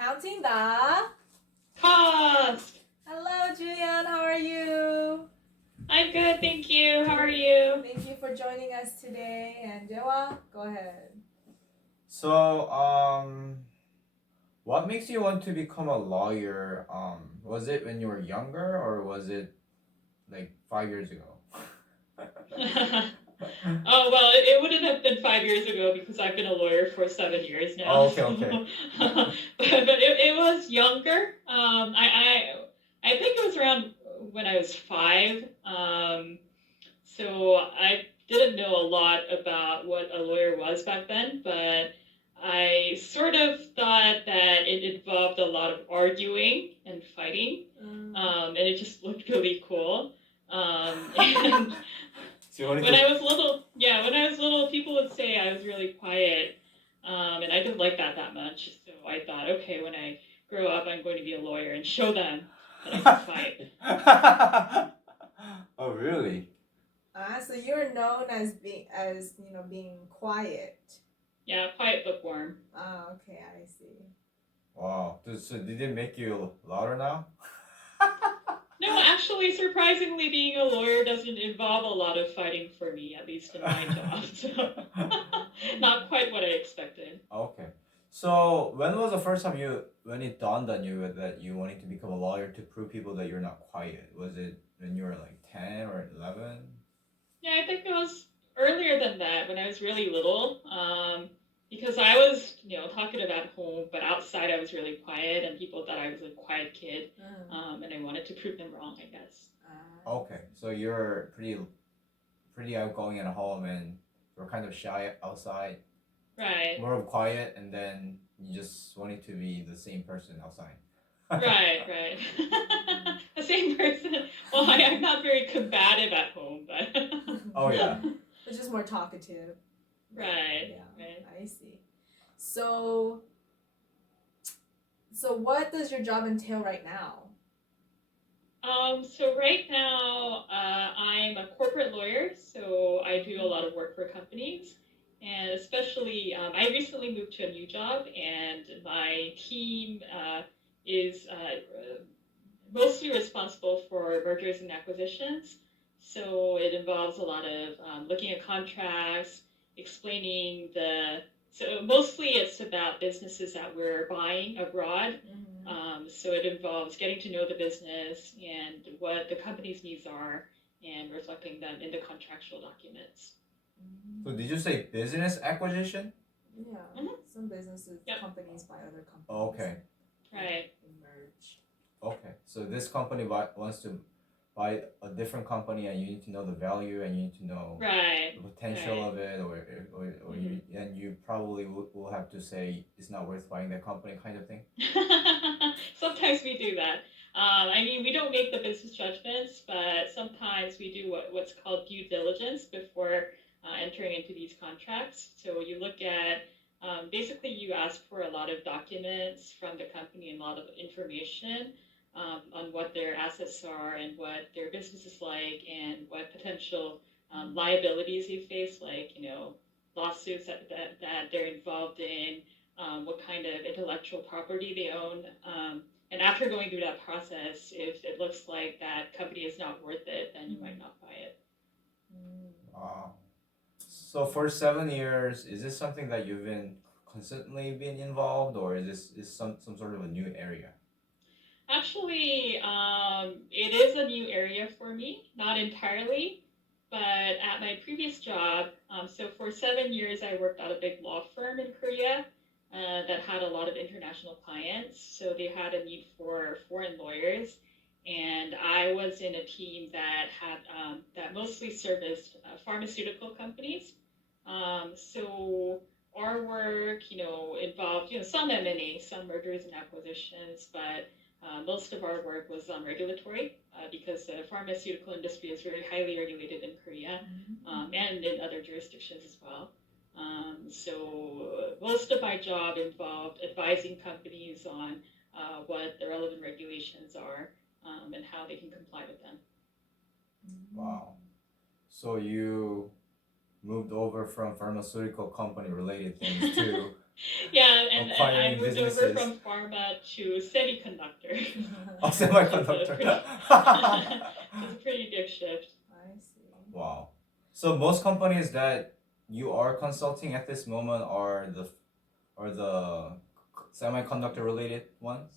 Counting the Cost. Hello, Joohyun. How are you? I'm good, thank you. How are you? Thank you for joining us today. And Jewa, go ahead. So, what makes you want to become a lawyer? Was it when you were younger, or was it like 5 years ago? Oh well, it wouldn't have been 5 years ago because I've been a lawyer for 7 years now. Oh, okay, okay. But it was younger. I think it was around when I was 5. So I didn't know a lot about what a lawyer was back then, but I sort of thought that it involved a lot of arguing and fighting, and it just looked really cool. And So you wanted when to. I was little, people would say I was really quiet, and I didn't like that much. So I thought, okay, when I grow up, I'm going to be a lawyer and show them that I can fight. Oh, really? So you're known as being quiet. Yeah, quiet bookworm. Oh, okay, I see. Wow. So did it make you louder now? No, actually, surprisingly, being a lawyer doesn't involve a lot of fighting for me, at least in my job. So, not quite what I expected. Okay. So when was the first time when it dawned on you that you wanted to become a lawyer to prove people that you're not quiet? Was it when you were like 10 or 11? Yeah, I think it was earlier than that, when I was really little. Because I was, talkative at home, but outside I was really quiet, and people thought I was a quiet kid, and I wanted to prove them wrong, I guess. Okay, so you're pretty outgoing at home, and you're kind of shy outside. Right. More of quiet, and then you just wanted to be the same person outside. Right. The same person. Well, I'm not very combative at home, but. Oh yeah. It's just more talkative. Right. Yeah, Right. I see. So what does your job entail right now? So right now, I'm a corporate lawyer, so I do a lot of work for companies, and especially, I recently moved to a new job, and my team is mostly responsible for mergers and acquisitions. So it involves a lot of looking at contracts, explaining so mostly it's about businesses that we're buying abroad. So it involves getting to know the business and what the company's needs are and reflecting them in the contractual documents. So did you say business acquisition? Yeah, some businesses, companies buy other companies. Okay. Right. Merge. Okay, so this company wants to buy a different company, and you need to know the value, and you need to know the potential of it, or and you probably will have to say it's not worth buying that company, kind of thing. Sometimes we do that. I mean, we don't make the business judgments, but sometimes we do what's called due diligence before entering into these contracts. So you look at, basically you ask for a lot of documents from the company and a lot of information on what their assets are and what their business is like and what potential liabilities they face, like, lawsuits that they're involved in, what kind of intellectual property they own. And after going through that process, if it looks like that company is not worth it, then you might not buy it. Wow. So for 7 years, is this something that you've been constantly been involved, or is this some sort of a new area? Actually, it is a new area for me, not entirely, but at my previous job, so for 7 years, I worked at a big law firm in Korea that had a lot of international clients. So they had a need for foreign lawyers, and I was in a team that had that mostly serviced pharmaceutical companies. So our work, involved, some M&A, some mergers and acquisitions, but most of our work was regulatory because the pharmaceutical industry is very highly regulated in Korea and in other jurisdictions as well. So most of my job involved advising companies on what the relevant regulations are and how they can comply with them. Wow. So you moved over from pharmaceutical company related things to Yeah, and I acquiring moved over businesses. from pharma to semiconductor. Oh, So it's semiconductor. a pretty big shift. I see. Wow. So most companies that you are consulting at this moment are the semiconductor related ones?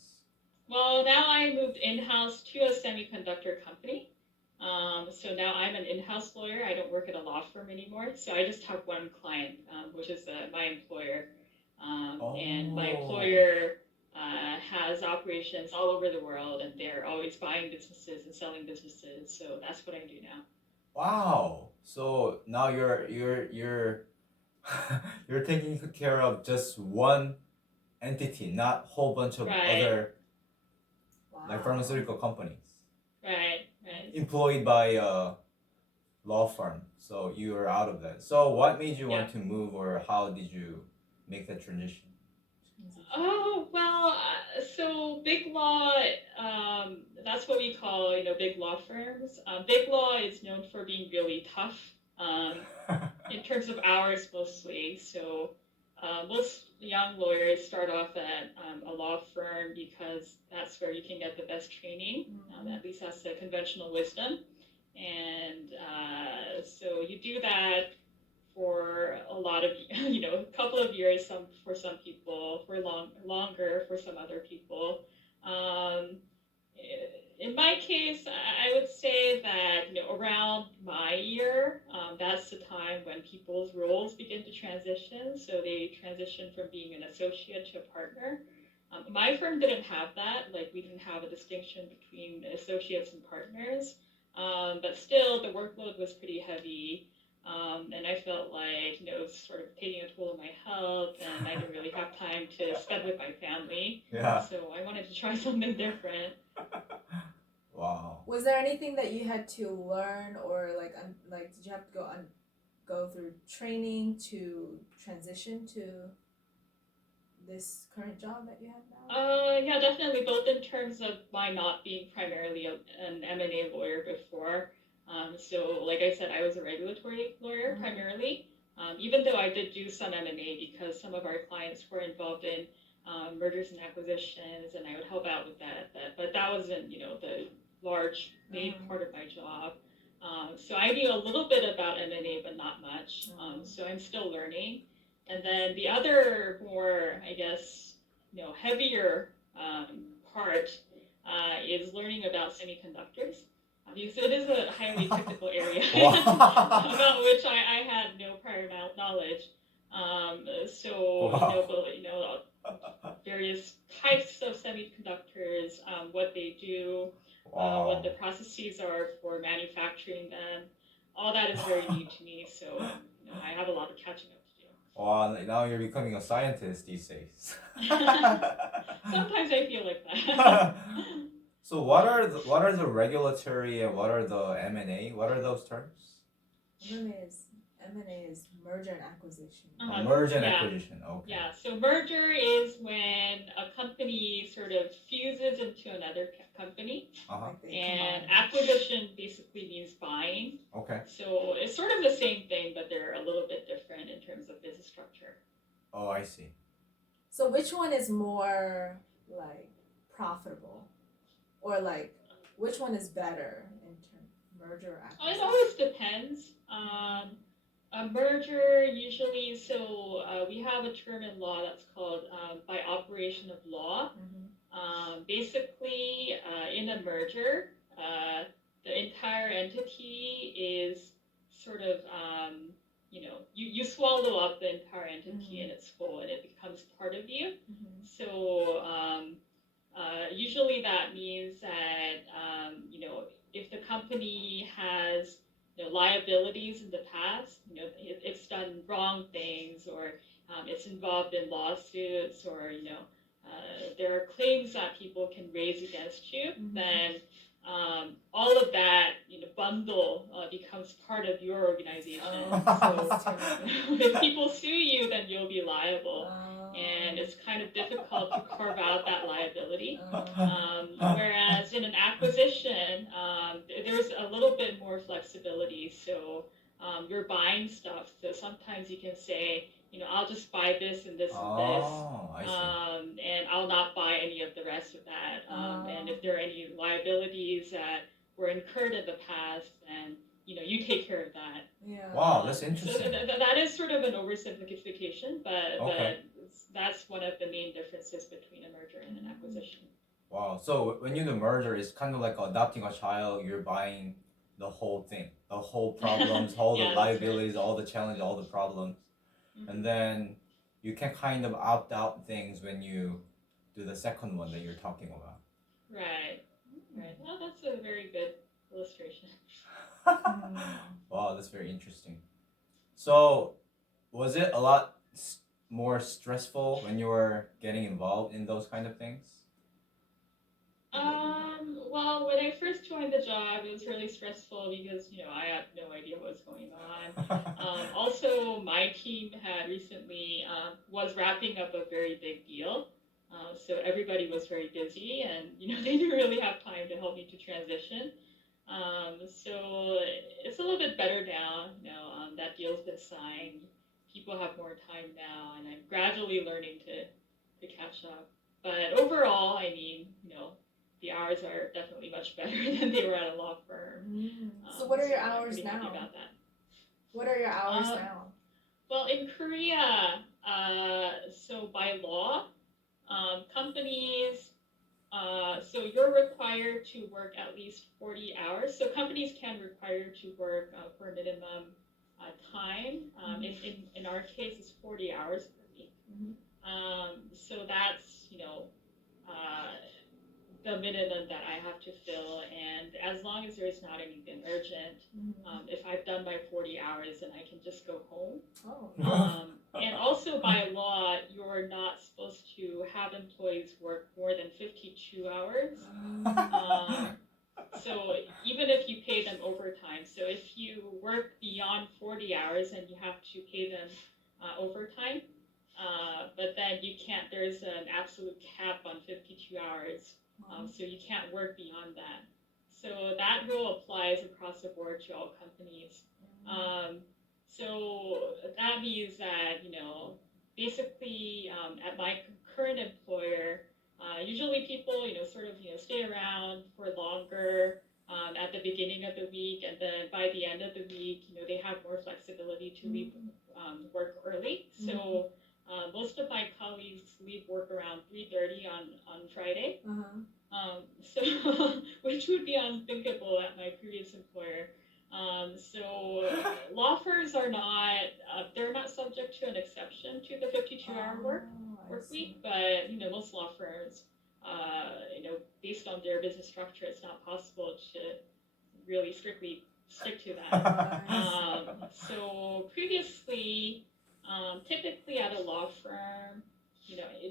Well, now I moved in-house to a semiconductor company. So now I'm an in-house lawyer. I don't work at a law firm anymore. So I just have one client, which is my employer. And my Oh. employer has operations all over the world, and they're always buying businesses and selling businesses. So that's what I do now. Wow. So now you're you're taking care of just one entity, not whole bunch of Right. other Wow. like pharmaceutical companies Right. employed by a law firm. So you are out of that. So what made you want to move, or how did you make that transition? Oh, well, so big law, that's what we call, big law firms. Big law is known for being really tough in terms of hours mostly. So most young lawyers start off at a law firm because that's where you can get the best training. At least that's the conventional wisdom. And so you do that for a lot of, a couple of years, for some people, for longer for some other people. In my case, I would say that around my year, that's the time when people's roles begin to transition. So they transition from being an associate to a partner. My firm didn't have that. Like, we didn't have a distinction between associates and partners. But still, the workload was pretty heavy. And I felt like, it was sort of taking a toll on my health, and I didn't really have time to spend with my family. Yeah. So I wanted to try something different. Wow. Was there anything that you had to learn, or like did you have to go through training to transition to this current job that you have now? Yeah, definitely, both in terms of my not being primarily an M&A lawyer before. So like I said, I was a regulatory lawyer primarily, even though I did do some M&A because some of our clients were involved in mergers and acquisitions, and I would help out with that. But that wasn't, the large main part of my job. So I knew a little bit about M&A, but not much. So I'm still learning. And then the other more, I guess, heavier part is learning about semiconductors. Because it is a highly technical area about which I had no prior knowledge. So, various types of semiconductors, what they do, what the processes are for manufacturing them, all that is very new to me. So, I have a lot of catching up to do. Wow, now you're becoming a scientist these days. Sometimes I feel like that. So what are the regulatory and what are the M&A? What are those terms? M&A is merger and acquisition. Merger and acquisition. Okay. Yeah. So merger is when a company sort of fuses into another company, and acquisition basically means buying. Okay. So it's sort of the same thing, but they're a little bit different in terms of business structure. Oh, I see. So which one is more like profitable, or like which one is better in terms of merger or acquisition? It always depends. A merger usually, we have a term in law that's called by operation of law. Basically, in a merger, the entire entity is sort of, you swallow up the entire entity in its full, and it becomes part of you. So usually that means that, if the company has liabilities in the past, it's done wrong things, or it's involved in lawsuits, or there are claims that people can raise against you, then all of that bundle becomes part of your organization. So if people sue you, then you'll be liable. And it's kind of difficult to carve out that liability. Whereas in an acquisition, there's a little bit more flexibility. So you're buying stuff. So sometimes you can say, I'll just buy this and this and this, Oh, I see. and I'll not buy any of the rest of that. And if there are any liabilities that were incurred in the past, then you take care of that. Yeah. Wow, that's So interesting. that is sort of an oversimplification, but Okay. that's one of the main differences between a merger and an acquisition. Wow. So when you do merger, it's kind of like adopting a child. You're buying the whole thing, the whole problems, all the Yeah, that's right. liabilities, all the challenges, all the problems, and Mhm. then you can kind of opt out things when you do the second one that you're talking about. Right. Right. Well, that's a very good illustration. Wow, that's very interesting. So, was it a lot more stressful when you were getting involved in those kind of things? Well, when I first joined the job, it was really stressful because, I had no idea what was going on. Also, my team had recently was wrapping up a very big deal. So everybody was very busy and, they didn't really have time to help me to transition. So it's a little bit better now. That deal's been signed. People have more time now, and I'm gradually learning to catch up. But overall, I mean, the hours are definitely much better than they were at a law firm. So what are your I'm hours pretty happy now? about that. What are your hours now? Well, in Korea, so by law, companies, so you're required to work at least 40 hours. So companies can require to work for a minimum time. In our case, it's 40 hours per week. So that's, uh, the minimum that I have to fill, and as long as there's not anything urgent, if I've done my 40 hours, then I can just go home. And also by law, you're not supposed to have employees work more than 52 hours. So even if you pay them overtime, so if you work beyond 40 hours, then you have to pay them overtime. But then you can't, there's an absolute cap on 52 hours. So you can't work beyond that. So that rule applies across the board to all companies. So that means that, basically at my current employer, usually people, sort of, stay around for longer at the beginning of the week, and then by the end of the week, they have more flexibility to leave work early. So most of my colleagues leave work around 3:30 on Friday. So which would be unthinkable at my previous employer. So law firms are not they're not subject to an exception to the 52-hour work week, but most law firms, based on their business structure, it's not possible to really strictly stick to that. So previously, typically at a law firm,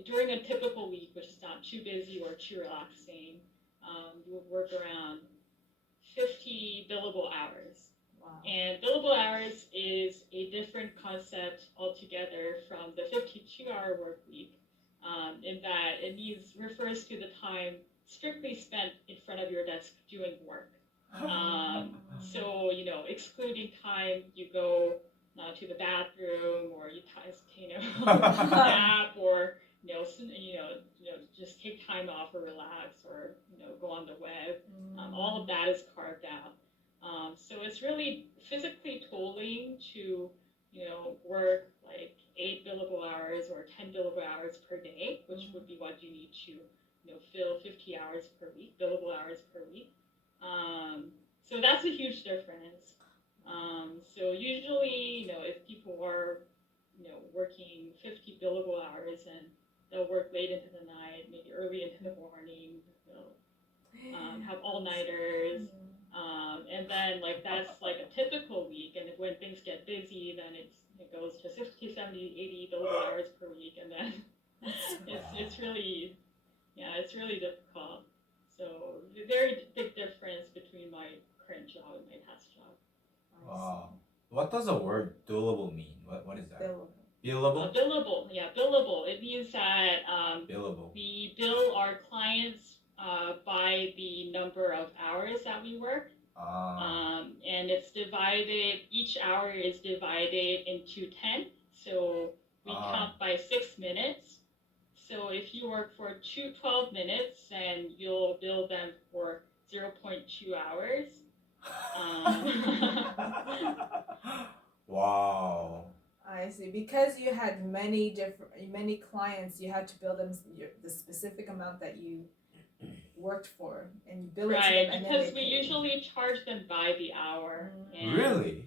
during a typical week, which is not too busy or too relaxing, you would work around 50 billable hours. Wow. And billable hours is a different concept altogether from the 52-hour work week, in that it refers to the time strictly spent in front of your desk doing work. So, excluding time you go to the bathroom, or you nap, or just take time off or relax, or go on the web. All of that is carved out. So it's really physically tolling to work like 8 billable hours or 10 billable hours per day, which would be what you need to fill 50 hours per week, billable hours per week. So that's a huge difference. So usually, if people are, working 50 billable hours, and they'll work late into the night, maybe early into the morning, they'll have all-nighters, and then that's like a typical week, and when things get busy, then it goes to 60, 70, 80 billable hours per week, and then it's really, it's really difficult. So very big difference between my current job and my past job. Wow. What does the word billable mean? What is that? Billable. Billable? Yeah, billable. It means that billable. we bill our clients by the number of hours that we work. And it's divided, each hour is divided into 10. So we count by 6 minutes. So if you work for 12 minutes, then you'll bill them for 0.2 hours. Wow. I see. Because you had many clients, you had to bill them the specific amount that you worked for, and you bill it to them, and because we usually charge them by the hour. And, really?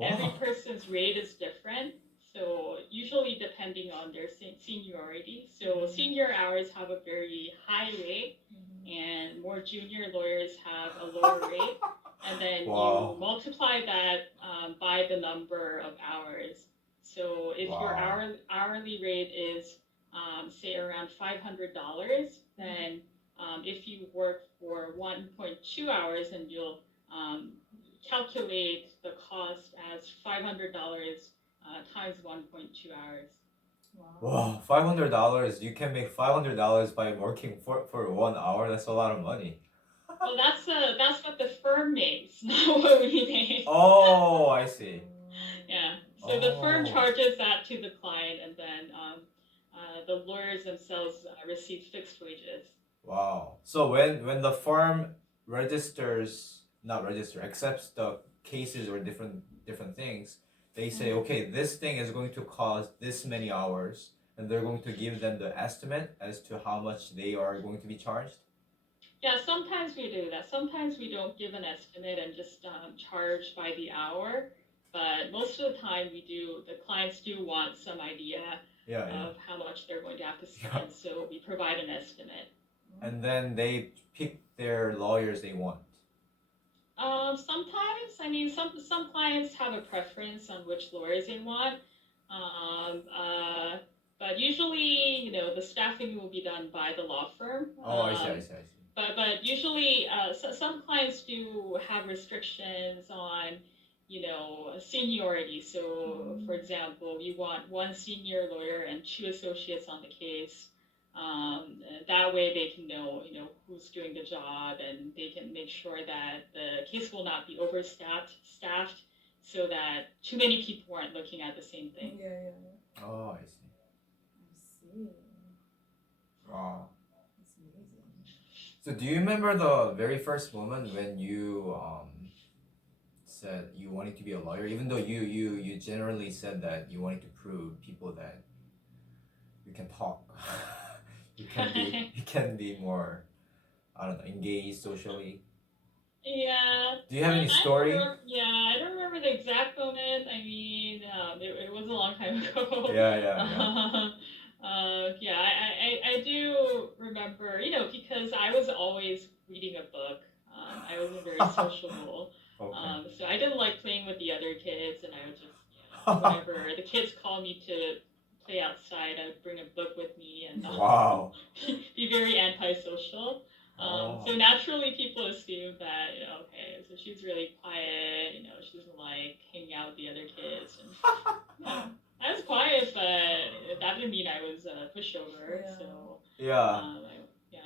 Every person's rate is different. So usually depending on their seniority. So senior hours have a very high rate, and more junior lawyers have a lower rate. And then you multiply that by the number of hours. So if your hourly rate is, say, around $500, then if you work for 1.2 hours, then you'll calculate the cost as $500 times 1.2 hours. Wow, $500. You can make $500 by working for 1 hour. That's a lot of money. Well, that's what the firm makes, not what we make. Oh, I see. Yeah. So the firm charges that to the client, and then the lawyers themselves receive fixed wages. Wow. So when the firm accepts the cases or different things, they say, okay, this thing is going to cost this many hours, and they're going to give them the estimate as to how much they are going to be charged. Yeah, sometimes we do that. Sometimes we don't give an estimate and just charge by the hour. But most of the time we do, the clients do want some idea of how much they're going to have to spend. So we provide an estimate. And then they pick their lawyers they want. Sometimes, I mean, some clients have a preference on which lawyers they want. But usually, the staffing will be done by the law firm. I see. But usually, some clients do have restrictions on, seniority. So, for example, you want one senior lawyer and 2 associates on the case. That way they can know, who's doing the job, and they can make sure that the case will not be overstaffed, so that too many people aren't looking at the same thing. Yeah. Oh, I see. Wow. That's amazing. So do you remember the very first moment when you said you wanted to be a lawyer, even though you generally said that you wanted to prove people that you can talk? you can be more, I don't know, engaged socially. Yeah. Do you have any story? I don't remember the exact moment. I mean, it was a long time ago. Yeah. I do remember, because I was always reading a book. I wasn't very sociable. Okay. So I didn't like playing with the other kids, and I would just, whenever the kids called me to play outside, I would bring a book with me and be very antisocial. So naturally, people assume that, okay, so she's really quiet, she doesn't like hanging out with the other kids. And, I was quiet, but that didn't mean I was a pushover. Yeah. So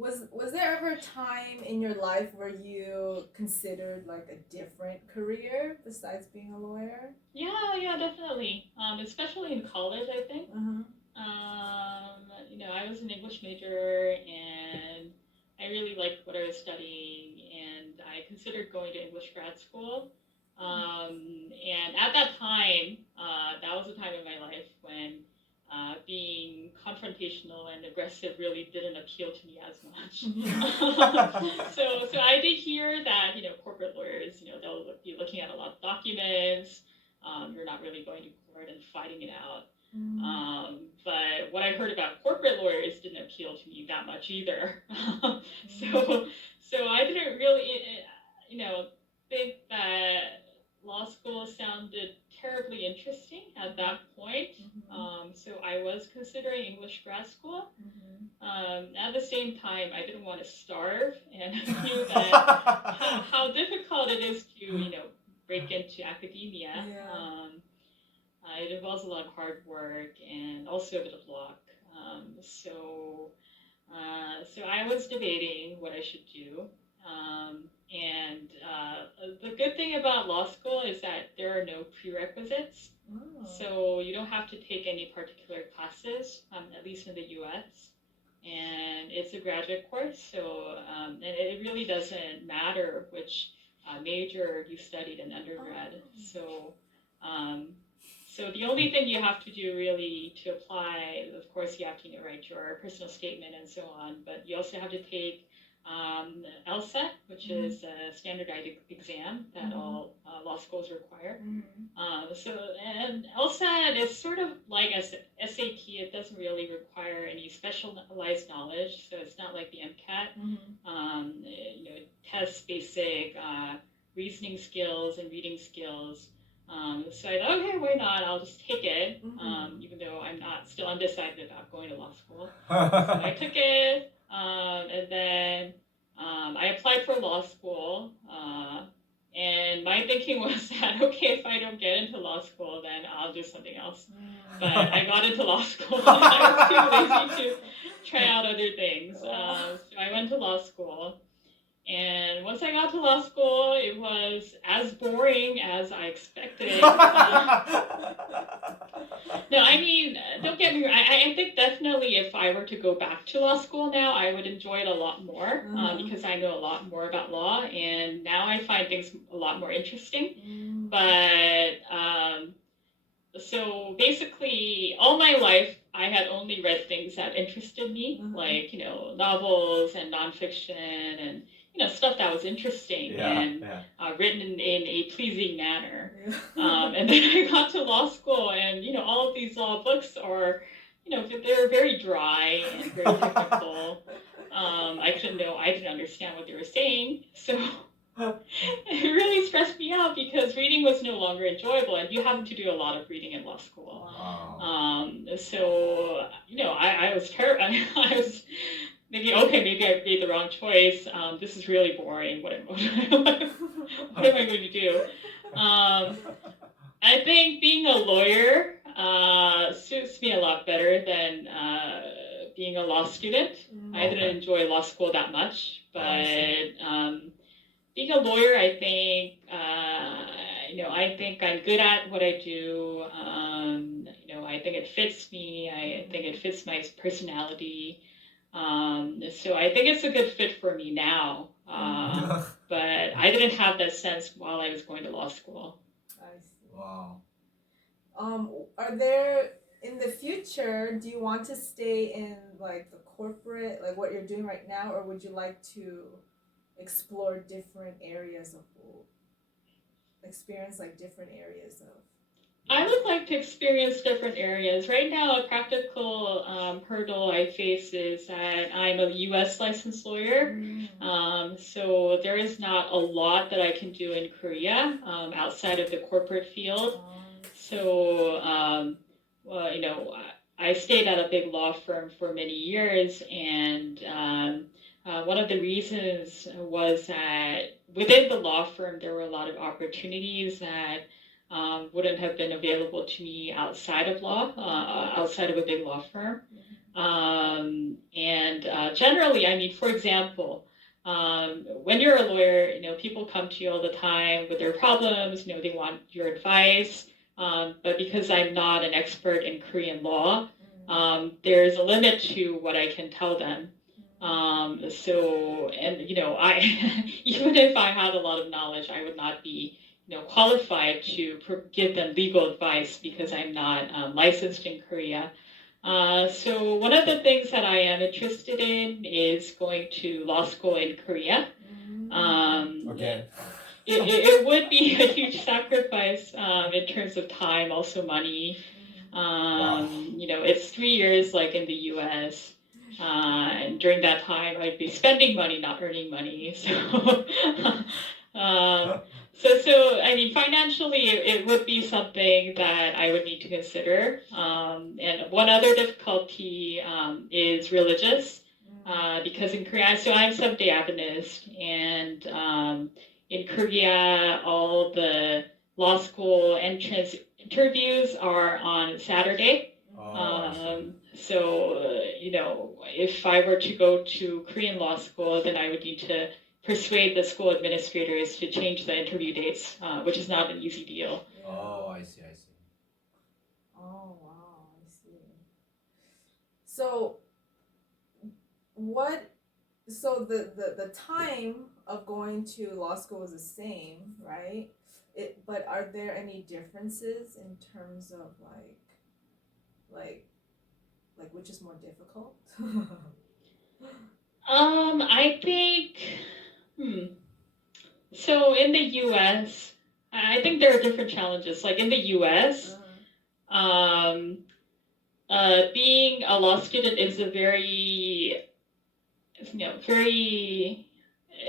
Was there ever a time in your life where you considered like a different career besides being a lawyer? Yeah, definitely. Especially in college, I think. I was an English major, and I really liked what I was studying, and I considered going to English grad school. And at that time, that was a time in my life when being confrontational and aggressive really didn't appeal to me as much. So I did hear that, corporate lawyers, they'll be looking at a lot of documents. You're not really going to court and fighting it out. But what I heard about corporate lawyers didn't appeal to me that much either. So I didn't really, think that law school sounded terribly interesting at that point. So I was considering English grad school. At the same time, I didn't want to starve, and I knew that how difficult it is to, break into academia. It involves a lot of hard work and also a bit of luck. So I was debating what I should do. And the good thing about law school is that there are no prerequisites. Oh. So you don't have to take any particular classes, at least in the US. And it's a graduate course, so and it really doesn't matter which major you studied in undergrad. So so the only thing you have to do really to apply, of course, you have to write your personal statement and so on, but you also have to take LSAT, which is a standardized exam that all law schools require. And LSAT is sort of like SAT. It doesn't really require any specialized knowledge, so it's not like the MCAT. It tests basic reasoning skills and reading skills. So I thought, okay, why not? I'll just take it, even though I'm still undecided about going to law school. So I took it, and then I applied for law school. And my thinking was that, okay, if I don't get into law school, then I'll do something else. But I got into law school, and I was too lazy to try out other things. So I went to law school. And once I got to law school, it was as boring as I expected. No, I mean, don't get me wrong. I think definitely if I were to go back to law school now, I would enjoy it a lot more because I know a lot more about law. And now I find things a lot more interesting. But so basically, all my life, I had only read things that interested me, like, novels and nonfiction and stuff that was interesting and written in a pleasing manner. And then I got to law school, and all of these law books are, they're very dry and very technical. I didn't understand what they were saying, so it really stressed me out because reading was no longer enjoyable, and you have to do a lot of reading in law school. So I was terrified. I was thinking, okay, maybe I made the wrong choice. This is really boring. What am I going to do? I think being a lawyer suits me a lot better than being a law student. I didn't enjoy law school that much, but being a lawyer, I think I think I'm good at what I do. I think it fits me. I think it fits my personality. So I think it's a good fit for me now. But I didn't have that sense while I was going to law school. I see. Wow. Are there in the future? Do you want to stay in like the corporate, like what you're doing right now, or would you like to explore different areas of experience, like different areas of? I would like to experience different areas. Right now, a practical hurdle I face is that I'm a U.S. licensed lawyer. So there is not a lot that I can do in Korea outside of the corporate field. So, I stayed at a big law firm for many years, and one of the reasons was that within the law firm, there were a lot of opportunities that wouldn't have been available to me outside of law, outside of a big law firm. Generally, I mean, for example, when you're a lawyer, people come to you all the time with their problems, they want your advice. But because I'm not an expert in Korean law, there's a limit to what I can tell them. I even if I had a lot of knowledge, I would not be qualified to give them legal advice because I'm not licensed in Korea. So one of the things that I am interested in is going to law school in Korea. Okay. It would be a huge sacrifice in terms of time, also money. It's 3 years like in the U.S. And during that time, I'd be spending money, not earning money. So I mean, financially, it would be something that I would need to consider. And one other difficulty is religious, because in Korea, so I'm Seventh-day Adventist, and in Korea, all the law school entrance interviews are on Saturday. So if I were to go to Korean law school, then I would need to persuade the school administrators to change the interview dates, which is not an easy deal. Yeah. Oh, I see. Oh, wow, I see. So what? So the time of going to law school is the same, right? But are there any differences in terms of like which is more difficult? I think, so in the U.S., I think there are different challenges. Like in the U.S., being a law student is a very, very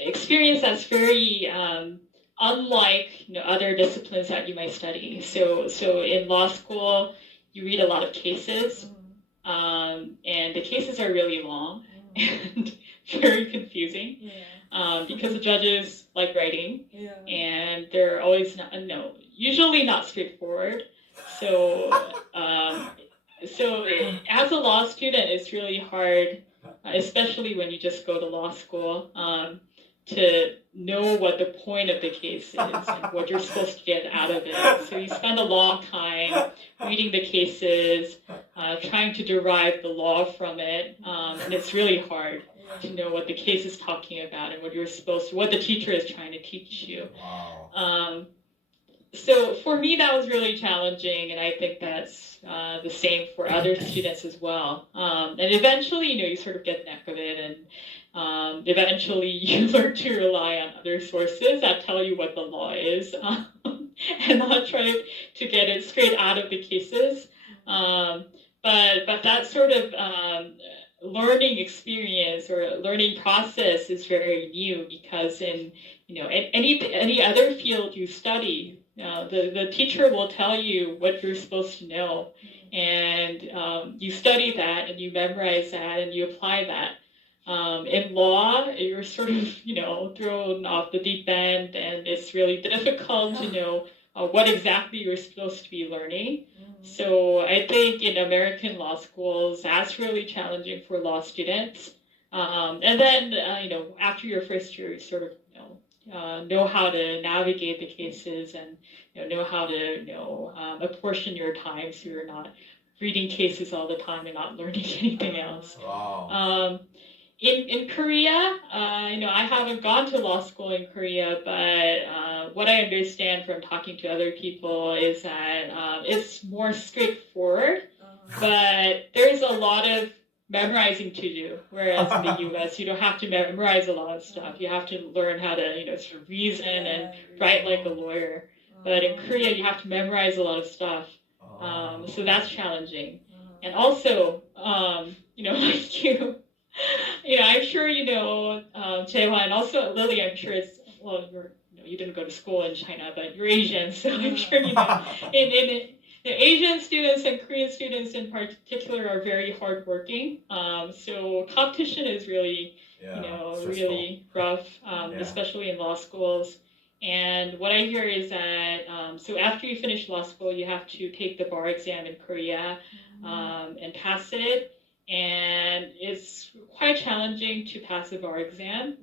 experience that's very unlike other disciplines that you might study. So in law school, you read a lot of cases, and the cases are really long and very confusing. Because the judges like writing, and they're always usually not straightforward. So as a law student, it's really hard, especially when you just go to law school, to know what the point of the case is and what you're supposed to get out of it. So you spend a long time reading the cases, trying to derive the law from it, and it's really hard to know what the case is talking about and what the teacher is trying to teach you. Wow. So for me, that was really challenging, and I think that's the same for other students as well. And eventually, you sort of get the knack of it, and eventually you learn to rely on other sources that tell you what the law is, and not try to get it straight out of the cases. But that sort of learning experience or learning process is very new, because in any other field you study, the teacher will tell you what you're supposed to know, and you study that and you memorize that and you apply that. In law, you're sort of thrown off the deep end, and it's really difficult to know what exactly you're supposed to be learning. So I think in American law schools, that's really challenging for law students. And then after your first year, you sort of know how to navigate the cases, and know how to apportion your time, so you're not reading cases all the time and not learning anything else. Wow. In Korea, I haven't gone to law school in Korea, but what I understand from talking to other people is that it's more straightforward, but there's a lot of memorizing to do, whereas in the U.S. you don't have to memorize a lot of stuff. You have to learn how to sort of reason and write like a lawyer. But in Korea you have to memorize a lot of stuff, so that's challenging. And also, like you, I'm sure Jaehwan, and also Lily. I'm sure you didn't go to school in China, but you're Asian, so I'm sure in Asian students and Korean students in particular are very hardworking. So competition is really, really rough, especially in law schools. And what I hear is that so after you finish law school, you have to take the bar exam in Korea and pass it. And it's quite challenging to pass the bar exam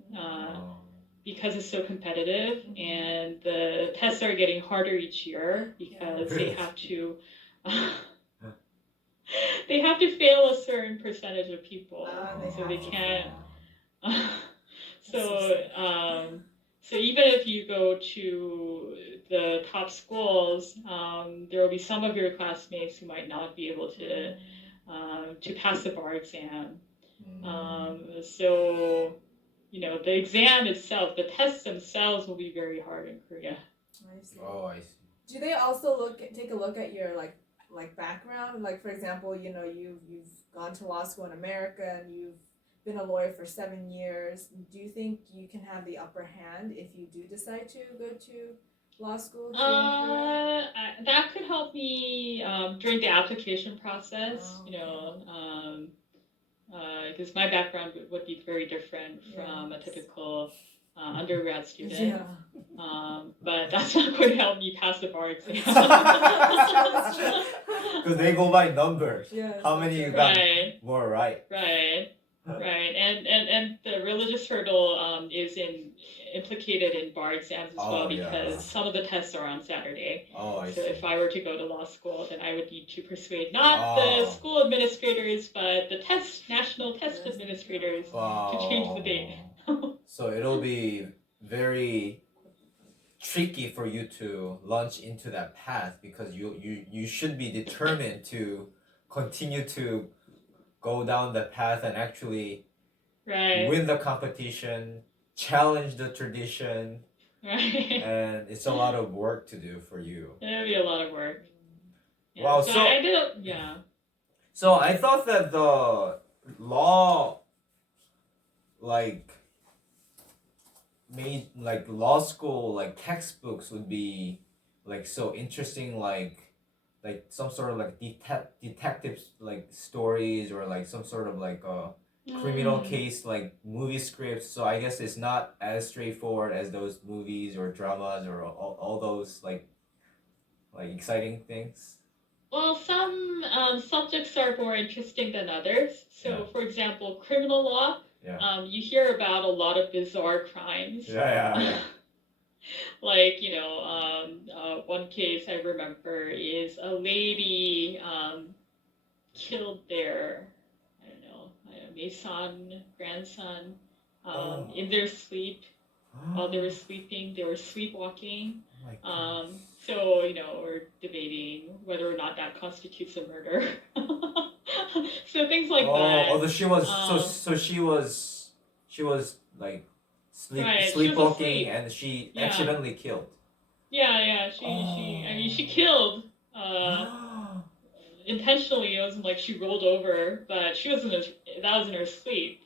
because it's so competitive, and the tests are getting harder each year because they have to fail a certain percentage of people, so they can't. So even if you go to the top schools, there will be some of your classmates who might not be able to pass the bar exam. So, the exam itself, the tests themselves will be very hard in Korea. I see. Oh, I see. Do they also take a look at your like background? Like, for example, you've gone to law school in America and you've been a lawyer for 7 years. Do you think you can have the upper hand if you do decide to go to law school here in Korea? That could help me during the application process. Because my background would be very different from a typical undergrad student. But that's not going to help me pass the bar exam. Because they go by numbers. Yes, How many you got more right? Right. Right, and the religious hurdle is implicated in bar exams as well Oh because yeah. some of the tests are on Saturday. Oh, I So see. if I were to go to law school, then I would need to persuade not the Oh, school administrators, but the national test Yes. administrators to change the date. wow. So it'll be very tricky for you to launch into that path because you should be determined to continue to go down the path and actually Right, win the competition, challenge the tradition, right. and it's a lot of work to do for you. It would be a lot of work. Yeah, Wow, so so I did, yeah. so I thought that the law like made like law school like textbooks would be like so interesting like some sort of like detective like stories or like some sort of like a criminal case like movie scripts, so I guess it's not as straightforward as those movies or dramas or all those like exciting things. Well, some subjects are more interesting than others. So, Yeah. for example, criminal law, Yeah. you hear about a lot of bizarre crimes. Yeah. Like, one case I remember is a lady killed their, I don't know, Mason grandson Oh. in their sleep. While they were sleeping, they were sleepwalking. Oh my goodness. So, we're debating whether or not that constitutes a murder. So things like that. Oh, she was she was like Right, she was sleepwalking asleep. and she Yeah. accidentally killed. Yeah. She killed intentionally. It wasn't like she rolled over, but that was in her sleep.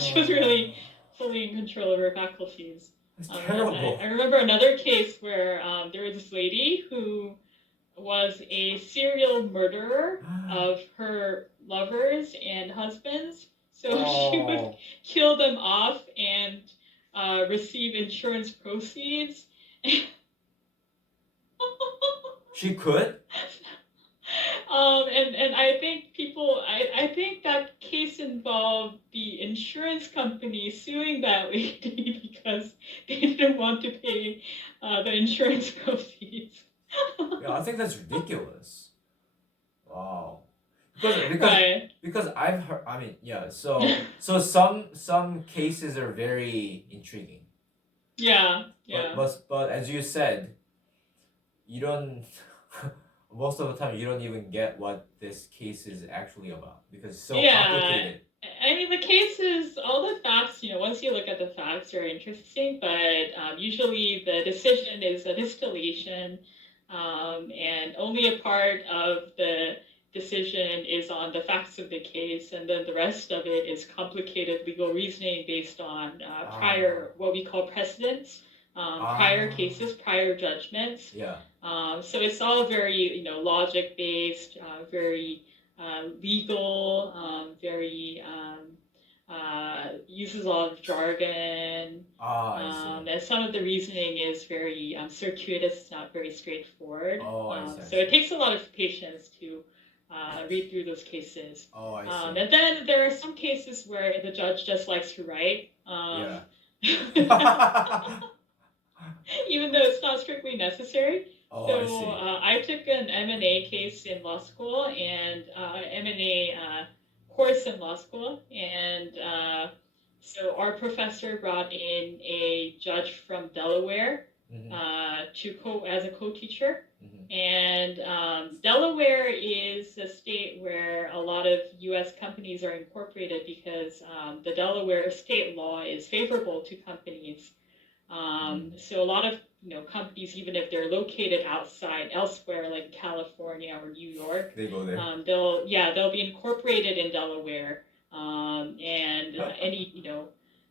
She was really fully in control of her faculties. It's terrible. I remember another case where there was this lady who was a serial murderer of her lovers and husbands. So she would kill them off and receive insurance proceeds. She could? And I think I think that case involved the insurance company suing that lady because they didn't want to pay the insurance proceeds. Yeah, I think that's ridiculous. Wow. Right. Because I've heard, I mean, yeah, so some cases are very intriguing. Yeah. But as you said, you don't most of the time you don't even get what this case is actually about because it's so complicated. I mean, the cases, all the facts, once you look at the facts, are interesting, but usually the decision is a distillation, and only a part of the decision is on the facts of the case, and then the rest of it is complicated legal reasoning based on prior, what we call precedents, prior cases, prior judgments. Yeah. So it's all very, logic based, very legal, very uses a lot of jargon. And some of the reasoning is very circuitous, not very straightforward. I see. So it takes a lot of patience to read through those cases. I see. And then there are some cases where the judge just likes to write. Even though it's not strictly necessary. So I took an M&A case in law school and M&A course in law school, and so our professor brought in a judge from Delaware as a co-teacher. And Delaware is a state where a lot of U.S. companies are incorporated because the Delaware state law is favorable to companies. So a lot of companies, even if they're located elsewhere, like California or New York, they go there. They'll be incorporated in Delaware,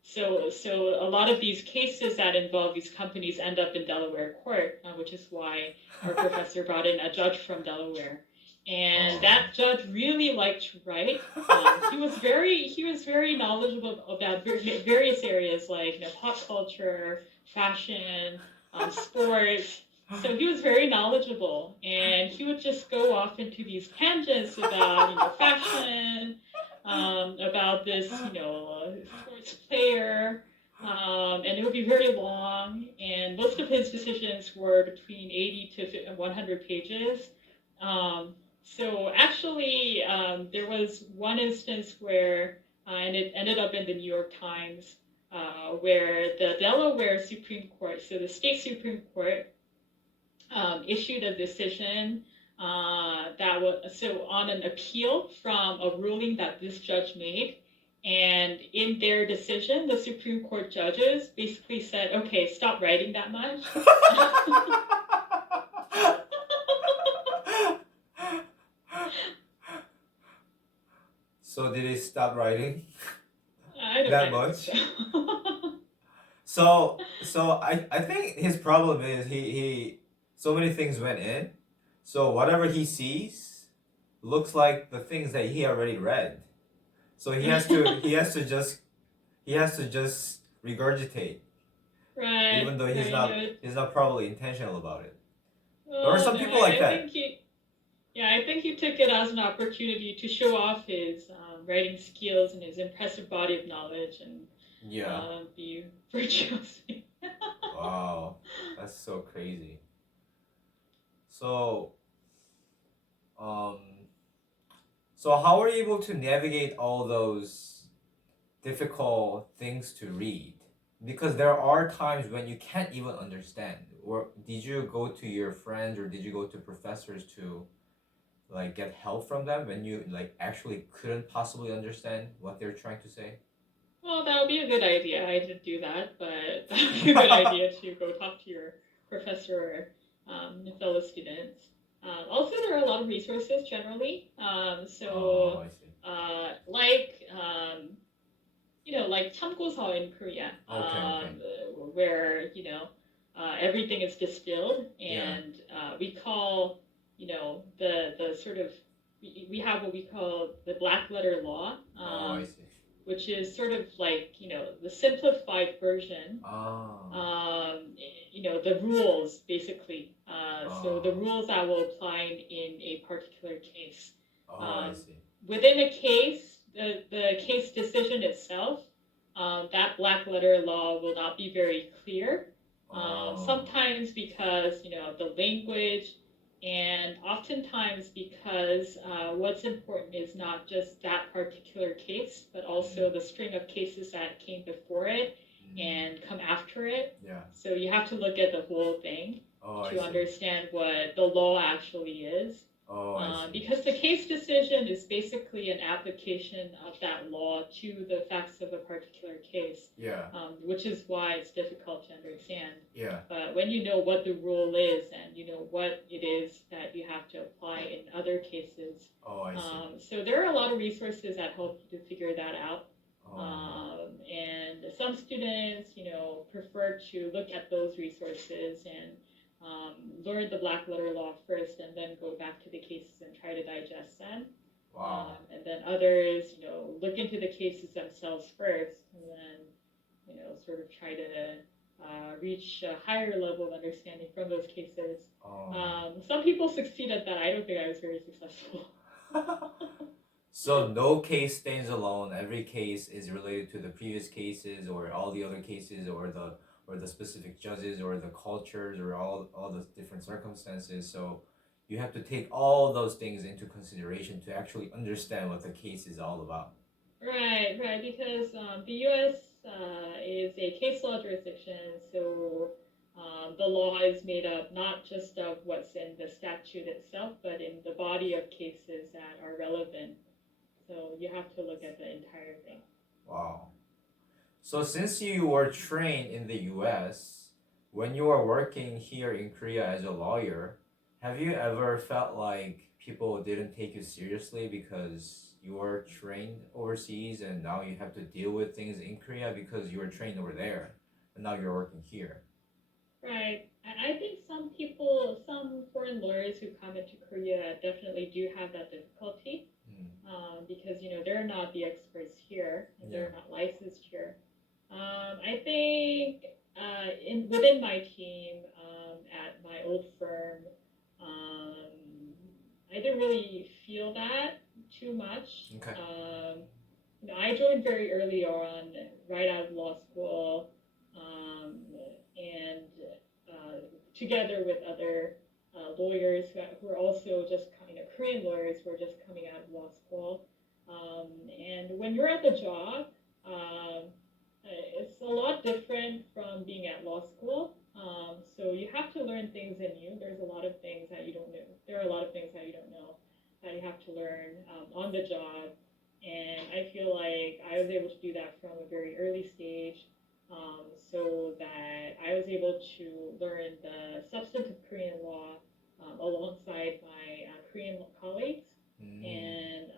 so a lot of these cases that involve these companies end up in Delaware court, which is why our professor brought in a judge from Delaware. And that judge really liked to write. He was very knowledgeable about various areas like pop culture, fashion, sports. So he was very knowledgeable, and he would just go off into these tangents about fashion, about this, sports player, and it would be very long, and most of his decisions were between 80 to 100 pages. So actually, there was one instance where, and it ended up in the New York Times, where the Delaware Supreme Court, so the state Supreme Court, issued a decision that was on an appeal from a ruling that this judge made. And in their decision, the Supreme Court judges basically said, okay, stop writing that much. So did he stop writing that much? So I think his problem is he so many things went in. So whatever he sees looks like the things that he already read. So he has to just regurgitate. Right. Even though he's not probably intentional about it. Well, there are some people like that. I think he took it as an opportunity to show off his writing skills and his impressive body of knowledge and be virtuous. Wow, that's so crazy. So, so how are you able to navigate all those difficult things to read? Because there are times when you can't even understand. Or did you go to your friends or did you go to professors to like get help from them when you like actually couldn't possibly understand what they're trying to say? Well, that would be a good idea. I didn't do that, but that would be a good idea to go talk to your professor or fellow students. Also, there are a lot of resources generally. Like 참고서 in Korea, where everything is distilled, and we call the sort of we have what we call the black letter law. Which is sort of like, the simplified version. The rules, basically. So the rules that will apply in a particular case. Within a case, the case decision itself, that black letter law will not be very clear. Sometimes because, of the language, and oftentimes because what's important is not just that particular case, but also the string of cases that came before it and come after it. Yeah. So you have to look at the whole thing to understand what the law actually is. Because the case decision is basically an application of that law to the facts of a particular case. Yeah. Which is why it's difficult to understand. Yeah. But when you know what the rule is and you know what it is that you have to apply in other cases. So there are a lot of resources that help you to figure that out. And some students, prefer to look at those resources and learn the black letter law first and then go back to the cases and try to digest them. Wow. And then others, look into the cases themselves first and then, sort of try to reach a higher level of understanding from those cases. Some people succeed at that. I don't think I was very successful. So no case stands alone. Every case is related to the previous cases or all the other cases or the specific judges or the cultures or all the different circumstances. So you have to take all those things into consideration to actually understand what the case is all about. Right, because the U.S. Is a case law jurisdiction, so the law is made up not just of what's in the statute itself, but in the body of cases that are relevant. So you have to look at the entire thing. Wow. So since you were trained in the US, when you are working here in Korea as a lawyer, have you ever felt like people didn't take you seriously because you were trained overseas and now you have to deal with things in Korea because you were trained over there and now you're working here? Right. I think some foreign lawyers who come into Korea definitely do have that difficulty because, they're not the experts here and they're not licensed here. I think within my team at my old firm, I didn't really feel that too much. Okay. I joined very early on, right out of law school, and together with other lawyers who are also just Korean lawyers who are just coming out of law school. And when you're at the job, it's a lot different from being at law school. So you have to learn things anew. There's a lot of things that you don't know. There are a lot of things that you don't know that you have to learn on the job. And I feel like I was able to do that from a very early stage, so that I was able to learn the substantive Korean law alongside my Korean colleagues. And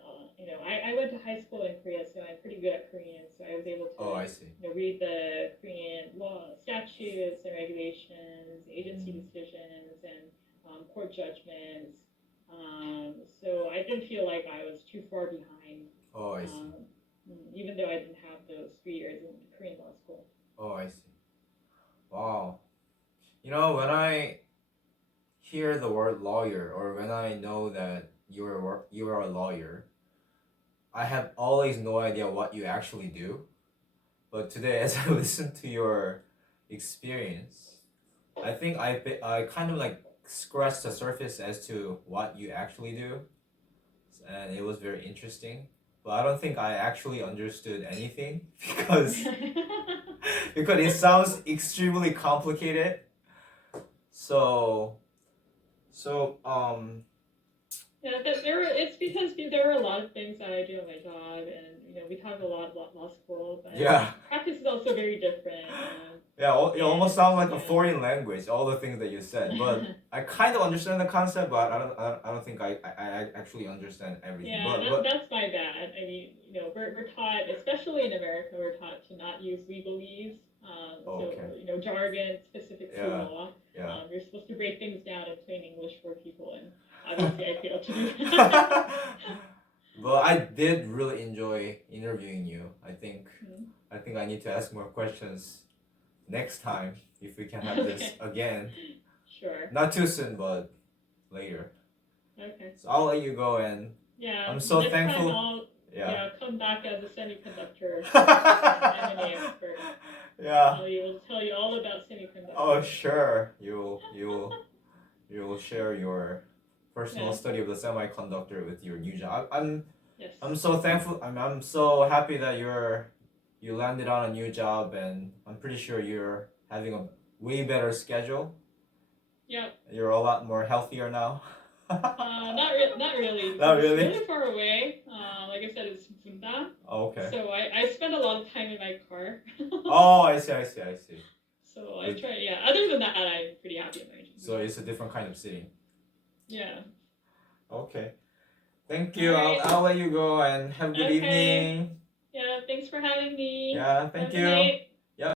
I went to high school in Korea, so I'm pretty good at Korean. So I was able to Oh, I see. read the Korean law statutes and regulations, agency decisions, and court judgments. So I didn't feel like I was too far behind. Oh, I see. Even though I didn't have those 3 years in Korean law school. Oh, I see. Wow. When I hear the word lawyer, or when I know that you are a lawyer, I have always no idea what you actually do. But today, as I listen to your experience, I think I kind of like scratched the surface as to what you actually do, and it was very interesting. But I don't think I actually understood anything because it sounds extremely complicated. So Yeah, it's because there are a lot of things that I do at my job, and we talk a lot about law school, but yeah. practice is also very different. Yeah, it almost sounds like a foreign language, all the things that you said. But I kind of understand the concept, but I don't think I actually understand everything. Yeah, that's my bad. I mean, we're taught, especially in America, we're taught to not use legalese. Okay. So, jargon specific to law. Yeah. You're supposed to break things down in plain English for people, and obviously I failed to do that. But I did really enjoy interviewing you. I think I need to ask more questions next time if we can have this again. Sure. Not too soon, but later. Okay. So I'll let you go, and I'm so next thankful. Time I'll come back as a semiconductor M&A expert. Yeah. I will tell you all about semiconductors. Oh sure, you will share your personal study of the semiconductor with your new job. I'm so thankful. I'm so happy that you landed on a new job, and I'm pretty sure you're having a way better schedule. Yep. You're a lot more healthier now. Not really. Not really. It's really far away. Like I said, it's Bunda. Oh, okay. So I spend a lot of time in my car. Oh, I see. So I try. Yeah. Other than that, I'm pretty happy at my job. So it's a different kind of sitting. Yeah. Okay. Thank you. Right. I'll let you go, and have a good evening. Yeah. Thanks for having me. Yeah. Thank you.